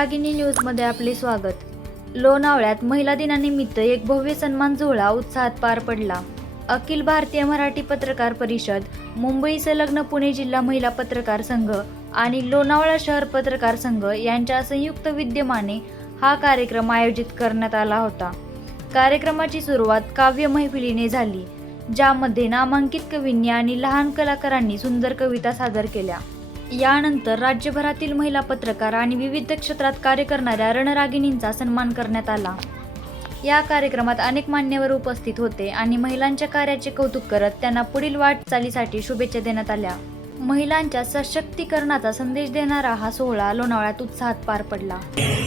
रणरागिणी न्यूजमध्ये आपले स्वागत। लोणावळ्यात महिला दिनानिमित्त एक भव्य सन्मान सोहळा उत्साहात पार पडला। अखिल भारतीय मराठी पत्रकार परिषद, मुंबई संलग्न पुणे जिल्हा महिला पत्रकार संघ आणि लोणावळा शहर पत्रकार संघ यांच्या संयुक्त विद्यमाने हा कार्यक्रम आयोजित करण्यात आला होता। कार्यक्रमाची सुरुवात काव्य मैफिलीने झाली, ज्यामध्ये नामांकित कवींनी आणि लहान कलाकारांनी सुंदर कविता सादर केल्या। यानंतर राज्यभरातील महिला पत्रकार आणि विविध क्षेत्रात कार्य करणाऱ्या रणरागिणींचा सन्मान करण्यात आला। या कार्यक्रमात अनेक मान्यवर उपस्थित होते आणि महिलांच्या कार्याचे कौतुक करत त्यांना पुढील वाटचालीसाठी शुभेच्छा देण्यात आल्या। महिलांच्या सशक्तीकरणाचा संदेश देणारा हा सोहळा लोणावळ्यात उत्साहात पार पडला।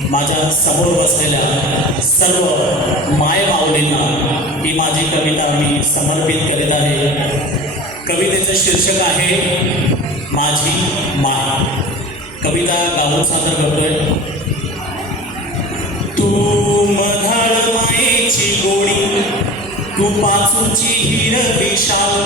माझ्या समोर बसलेल्या सर्व माय माऊलींना ही माझी कविता मी समर्पित करीत आहे। कवितेचं शीर्षक आहे माझी माय। कविता गाऊन सादर करतोय। तू मधाळ मायेची गोडी, तू पाचूची हिरवी शाल,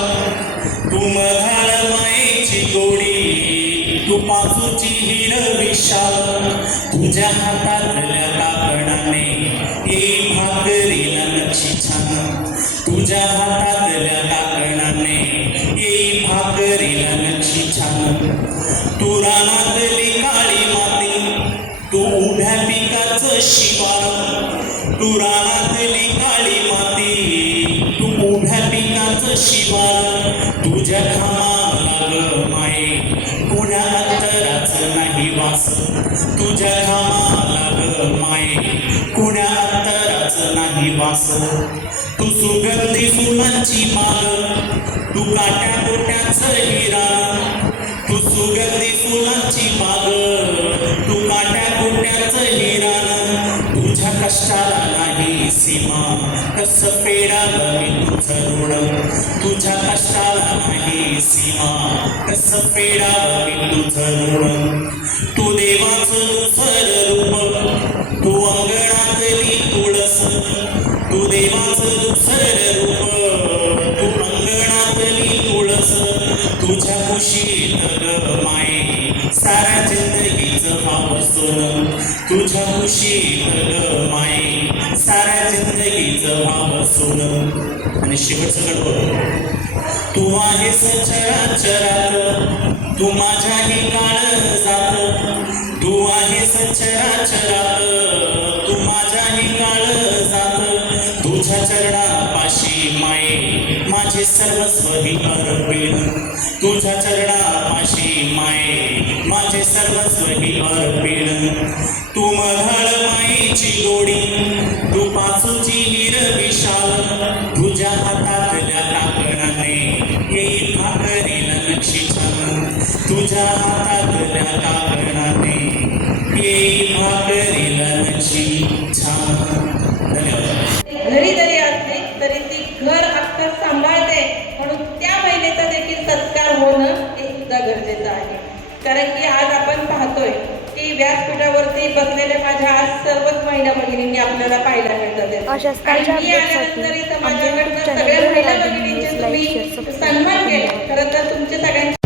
तू मधाळ मायेची गोडी, तू पाचूची हिरवी शाल, तुझ्या हातातल्या काकणाने येई भाकरीला नक्षी छान, तुझ्या हातातल्या काकणाने येई भाकरीला नक्षी छान, तू रानातली काळी माती, तू उभ्या पिकाचं शिवार, तू रानातली काळी माती, तू उभ्या पिकाचं शिवार, तुझ्या घामाला ग माये कुण्या अंतराचं नाही वास, तुझ्या घामाला ग माये कुण्या अंतराचं नाही वास, तू सुगंधी फुलांची माळ, तू काट्या कोट्याचं हिरा, तू सुगंधी फुलांची बाग, तू काट्या कोट्याचं हिरा, तुझ्या कष्टाला नाही सीमा, कसं फेडावं मी तुझं ऋण, तुझ्या कष्टाला नाही सीमा, कसं फेडावं मी तुझं ऋण, तू देवाचं दुसरं रूप, तू अंगणातली तुळस, तू देवाचं दुसरं रूप, तू अंगणातली तुळस, तुझ्या कुशीत ग माये साऱ्या जिंदगीचं भाव सोन, तुझ्या कुशीत ग माये साऱ्या जिंदगीचं भाव सोन। आणि शेवटचं गडबड, तू आहेस चराचरात, तू माझ्याही काळजात, तू आहेस चराचरात, तू माझ्याही काळजात, तुझ्या चरणापाशी माये माझे सर्वस्व ही अर्पण, तुझ्या चरणापाशी माये माझे सर्वस्व ही अर्पण, तू मधाळ मायेची गोडी, तू पाचूची हिरवी शाल, तुझ्या हातातल्या काकणाने येईल भाकरीला नक्षी छान, तुझ्या हातातल्या काकणाने येईल भाकरीला नक्षी छान। घरी जरी असली तरी ती घर अख्खं सांभाळते, म्हणून त्या महिलेचा देखील सत्कार होणं हे सुद्धा गरजेचं आहे। कारण की आज आपण पाहतोय की व्यासपीठावरती बसलेल्या माझ्या आज सर्वच महिला भगिनींनी आपल्याला पाहायला मिळतात आणि मी आल्यानंतर इथं माझ्याकडनं सगळ्या महिला भगिनींचे तुम्ही सन्मान केले। खरं तर तुमचे सगळ्यांचे